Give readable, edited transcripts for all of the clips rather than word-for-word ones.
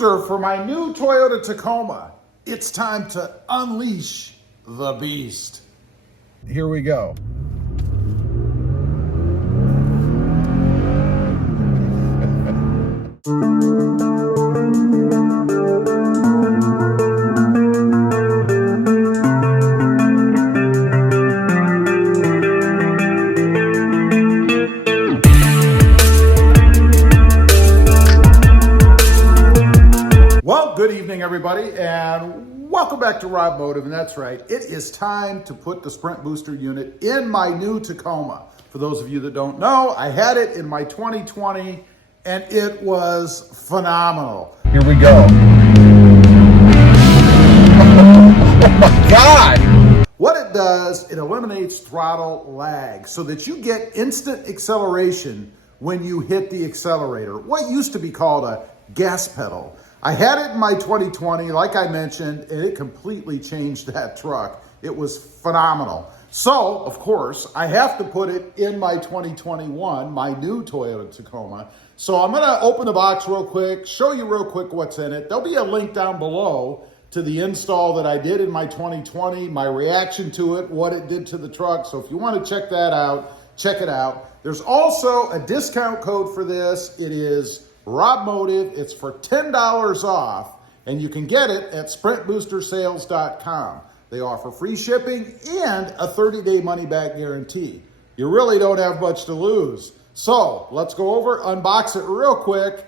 booster for my new Toyota Tacoma. It's time to unleash the beast. Here we go. Well, good evening, everybody, and welcome back to RobMotive. And that's right, it is time to put the Sprint Booster unit in my new Tacoma. For those of you that don't know, I had it in my 2020, and it was phenomenal. Here we go. Oh my God! What it does, it eliminates throttle lag so that you get instant acceleration when you hit the accelerator. What used to be called a gas pedal. I had it in my 2020, like I mentioned, and it completely changed that truck. It was phenomenal. So, of course, I have to put it in my 2021, my new Toyota Tacoma. So I'm gonna open the box real quick, show you real quick what's in it. There'll be a link down below to the install that I did in my 2020, my reaction to it, what it did to the truck. So if you wanna check that out, check it out. There's also a discount code for this. It is RobMotive. It's for $10 off, and you can get it at sprintboostersales.com. They offer free shipping and a 30-day money-back guarantee. You really don't have much to lose. So let's go over, unbox it real quick,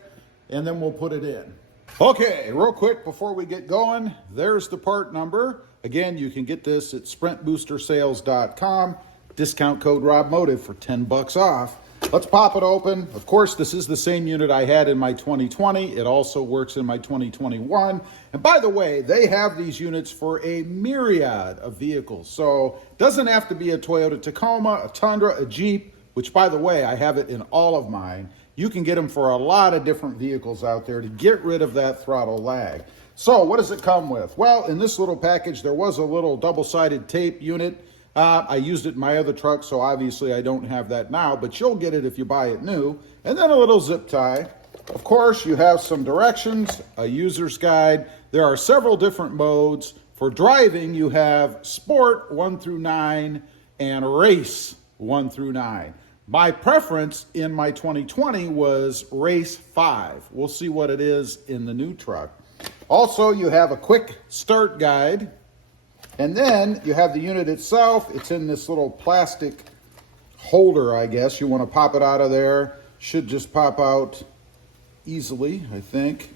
and then we'll put it in. Okay, real quick before we get going, there's the part number. Again, you can get this at sprintboostersales.com. Discount code RobMotive for 10 bucks off. Let's pop it open. Of course, this is the same unit I had in my 2020. It also works in my 2021. And by the way, they have these units for a myriad of vehicles. So it doesn't have to be a Toyota Tacoma, a Tundra, a Jeep, which by the way, I have it in all of mine. You can get them for a lot of different vehicles out there to get rid of that throttle lag. So what does it come with? Well, in this little package, there was a little double-sided tape unit. I used it in my other truck, so obviously I don't have that now, but you'll get it if you buy it new. And then a little zip tie. Of course, you have some directions, a user's guide. There are several different modes. For driving, you have Sport 1 through 9 and Race 1 through 9. My preference in my 2020 was Race 5. We'll see what it is in the new truck. Also, you have a quick start guide. And then you have the unit itself. It's in this little plastic holder, I guess. You want to pop it out of there. Should just pop out easily, I think.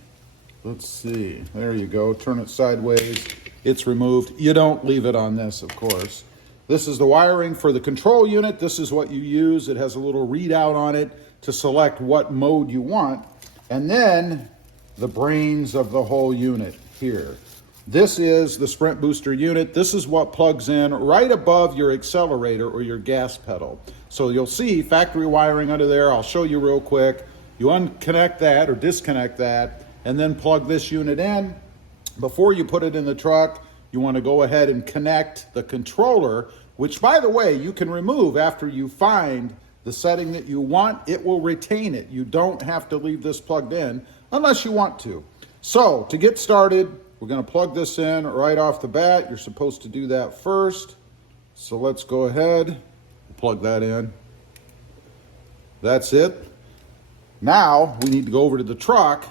Let's see. There you go. Turn it sideways. It's removed. You don't leave it on this, of course. This is the wiring for the control unit. This is what you use. It has a little readout on it to select what mode you want. And then the brains of the whole unit here. This is the Sprint Booster unit. This is what plugs in right above your accelerator or your gas pedal. So you'll see factory wiring under there. I'll show you real quick. You unconnect that or disconnect that and then plug this unit in. Before you put it in the truck, you want to go ahead and connect the controller, which by the way, you can remove after you find the setting that you want. It will retain it. You don't have to leave this plugged in unless you want to. So to get started, we're going to plug this in right off the bat. You're supposed to do that first. So let's go ahead, plug that in. That's it. Now we need to go over to the truck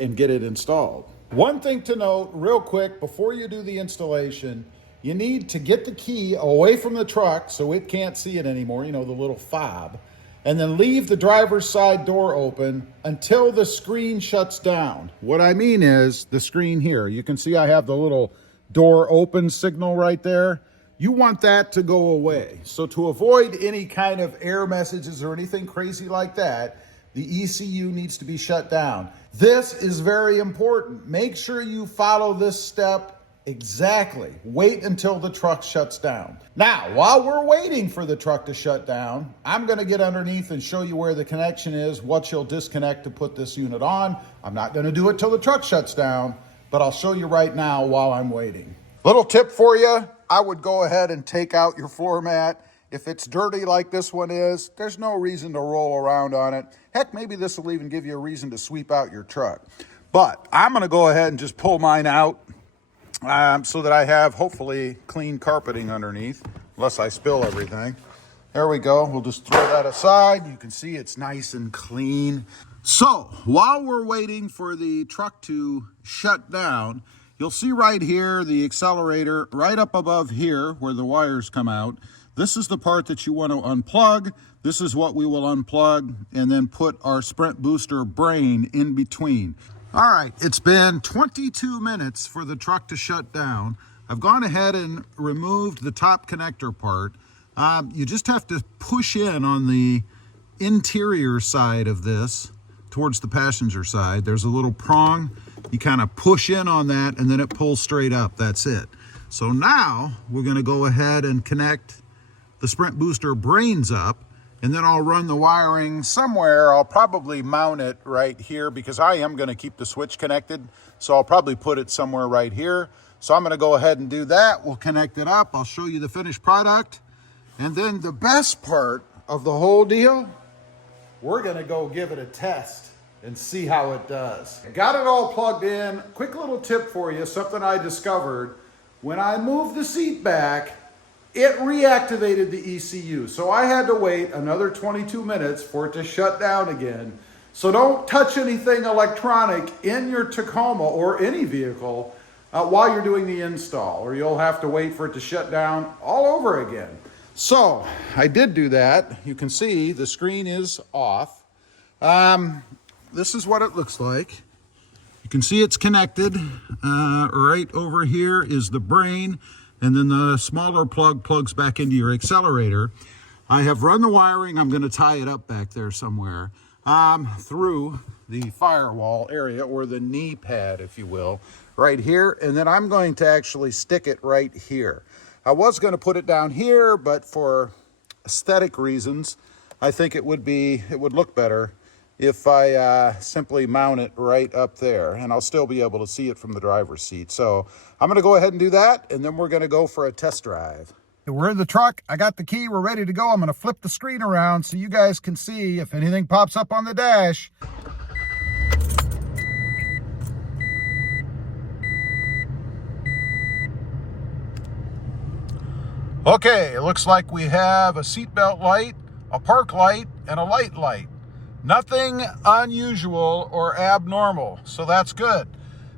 and get it installed. One thing to note real quick before you do the installation, you need to get the key away from the truck so it can't see it anymore, you know, the little fob, and then leave the driver's side door open until the screen shuts down. What I mean is the screen here. You can see I have the little door open signal right there. You want that to go away. So to avoid any kind of error messages or anything crazy like that, the ECU needs to be shut down. This is very important. Make sure you follow this step exactly. Wait until the truck shuts down. Now, while we're waiting for the truck to shut down, I'm going to get underneath and show you where the connection is, what you'll disconnect to put this unit on. I'm not going to do it till the truck shuts down, but I'll show you right now while I'm waiting. Little tip for you, I would go ahead and take out your floor mat. If it's dirty like this one is, there's no reason to roll around on it. Heck, maybe this will even give you a reason to sweep out your truck. But I'm going to go ahead and just pull mine out so that I have hopefully clean carpeting underneath, unless I spill everything. There we go. We'll just throw that aside. You can see it's nice and clean. So while we're waiting for the truck to shut down, you'll see right here the accelerator right up above here where the wires come out. This is the part that you want to unplug. This is what we will unplug and then put our sprint booster brain in between. All right, it's been 22 minutes for the truck to shut down. I've gone ahead and removed the top connector part. You just have to push in on the interior side of this towards the passenger side. There's a little prong. You kind of push in on that and then it pulls straight up. That's it. So now we're going to go ahead and connect the sprint booster brains up, and then I'll run the wiring somewhere. I'll probably mount it right here because I am going to keep the switch connected. So I'll probably put it somewhere right here. So I'm going to go ahead and do that. We'll connect it up. I'll show you the finished product. And then the best part of the whole deal, we're going to go give it a test and see how it does. Got it all plugged in. Quick little tip for you, something I discovered. When I moved the seat back, it reactivated the ECU. So I had to wait another 22 minutes for it to shut down again. So don't touch anything electronic in your Tacoma or any vehicle while you're doing the install, or you'll have to wait for it to shut down all over again. So I did do that. You can see the screen is off. This is what it looks like. You can see it's connected. Right over here is the brain, and then the smaller plug plugs back into your accelerator. I have run the wiring. I'm going to tie it up back there somewhere through the firewall area, or the knee pad, if you will, right here. And then I'm going to actually stick it right here. I was going to put it down here, but for aesthetic reasons, I think it would look better if I simply mount it right up there, and I'll still be able to see it from the driver's seat. So I'm going to go ahead and do that, and then we're going to go for a test drive. We're in the truck. I got the key. We're ready to go. I'm going to flip the screen around so you guys can see if anything pops up on the dash. Okay, it looks like we have a seatbelt light, a park light, and a light light. Nothing unusual or abnormal, so that's good.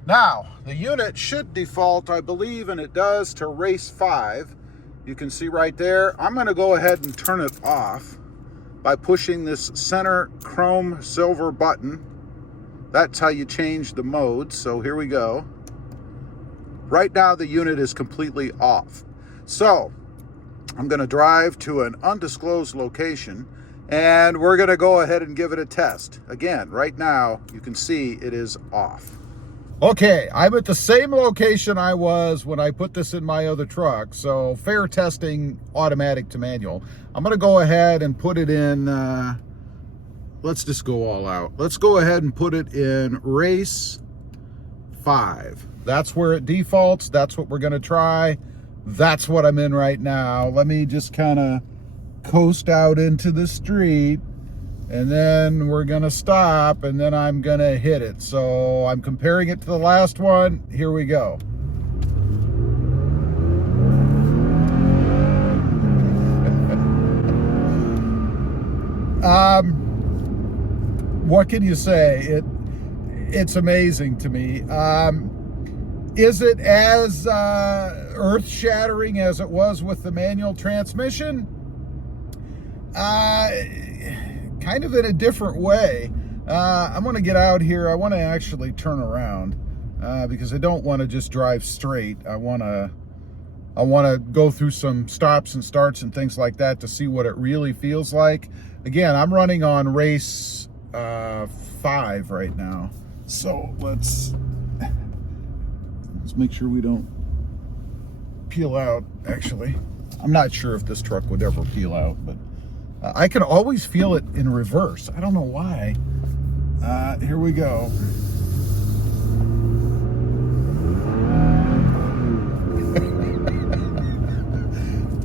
Now, the unit should default, I believe, and it does, to race 5. You can see right there. I'm going to go ahead and turn it off by pushing this center chrome silver button. That's how you change the mode, so here we go. Right now, the unit is completely off. So, I'm going to drive to an undisclosed location, and we're going to go ahead and give it a test. Again, right now, you can see it is off. Okay, I'm at the same location I was when I put this in my other truck. So fair testing, automatic to manual. I'm going to go ahead and put it in, let's just go all out. Let's go ahead and put it in race 5. That's where it defaults. That's what we're going to try. That's what I'm in right now. Let me just kind of coast out into the street, and then we're gonna stop, and then I'm gonna hit it. So I'm comparing it to the last one. Here we go. What can you say? It's amazing to me. Is it as earth-shattering as it was with the manual transmission? Kind of in a different way. I'm going to get out here. I want to actually turn around because I don't want to just drive straight. I want to go through some stops and starts and things like that to see what it really feels like. Again, I'm running on race 5 right now. So let's make sure we don't peel out. Actually, I'm not sure if this truck would ever peel out, but I can always feel it in reverse. I don't know why. Here we go.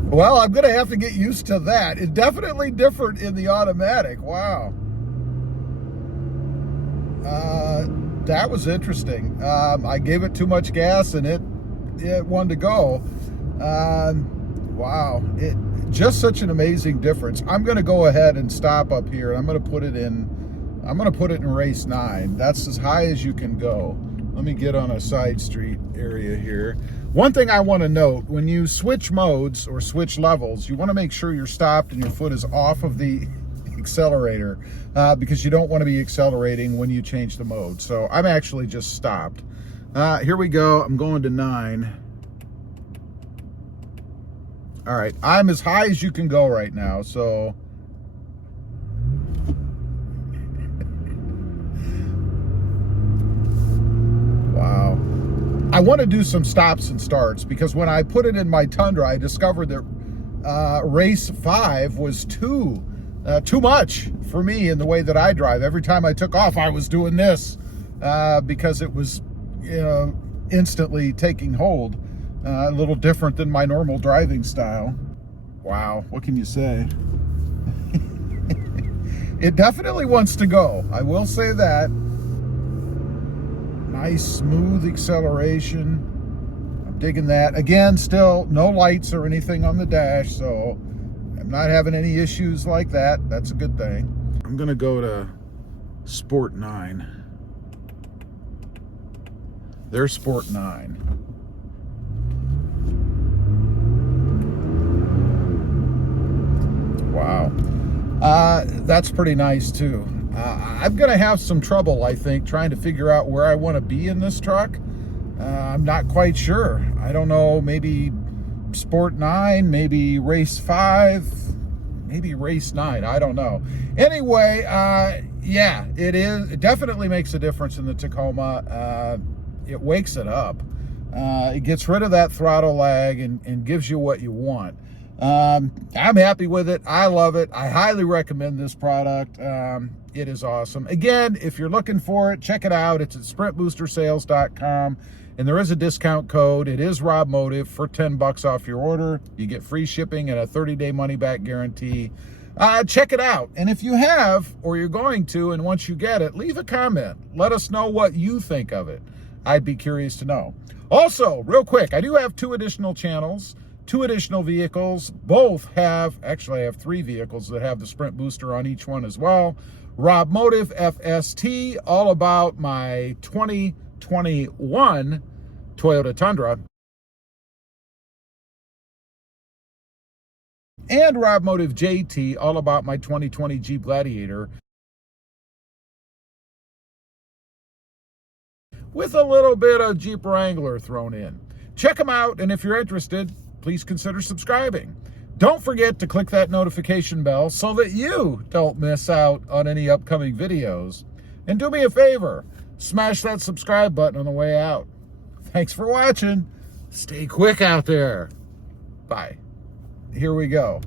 Well, I'm going to have to get used to that. It's definitely different in the automatic. Wow. that was interesting. I gave it too much gas and it wanted to go. Wow, it just such an amazing difference. I'm going to go ahead and stop up here. I'm going to put it in. I'm going to put it in race 9. That's as high as you can go. Let me get on a side street area here. One thing I want to note, when you switch modes or switch levels, you want to make sure you're stopped and your foot is off of the accelerator because you don't want to be accelerating when you change the mode. So I'm actually just stopped. Here we go. I'm going to 9. All right, I'm as high as you can go right now, so wow. I want to do some stops and starts because when I put it in my Tundra, I discovered that race 5 was too much for me in the way that I drive. Every time I took off, I was doing this because it was, instantly taking hold. A little different than my normal driving style. Wow, what can you say? It definitely wants to go. I will say that. Nice, smooth acceleration. I'm digging that. Again, still no lights or anything on the dash, so I'm not having any issues like that. That's a good thing. I'm gonna go to Sport 9. There's Sport 9. Wow, that's pretty nice too. I'm gonna have some trouble, I think, trying to figure out where I want to be in this truck. I'm not quite sure. I don't know, maybe Sport 9, maybe race 5, maybe race 9, I don't know. Anyway, yeah, it definitely makes a difference in the Tacoma. It wakes it up. It gets rid of that throttle lag and gives you what you want. I'm happy with it. I love it. I highly recommend this product. It is awesome. Again, if you're looking for it, check it out. It's at sprintboostersales.com, and there is a discount code. It is RobMotive for $10 off your order. You get free shipping and a 30-day money-back guarantee. Check it out. And if you have, or you're going to, and once you get it, leave a comment. Let us know what you think of it. I'd be curious to know. Also, real quick, I do have 2 additional channels. 2 additional vehicles. Both have, actually I have 3 vehicles that have the Sprint Booster on each one as well. RobMotive FST, all about my 2021 Toyota Tundra. And RobMotive JT, all about my 2020 Jeep Gladiator. With a little bit of Jeep Wrangler thrown in. Check them out, and if you're interested, please consider subscribing. Don't forget to click that notification bell so that you don't miss out on any upcoming videos. And do me a favor, smash that subscribe button on the way out. Thanks for watching. Stay quick out there. Bye. Here we go.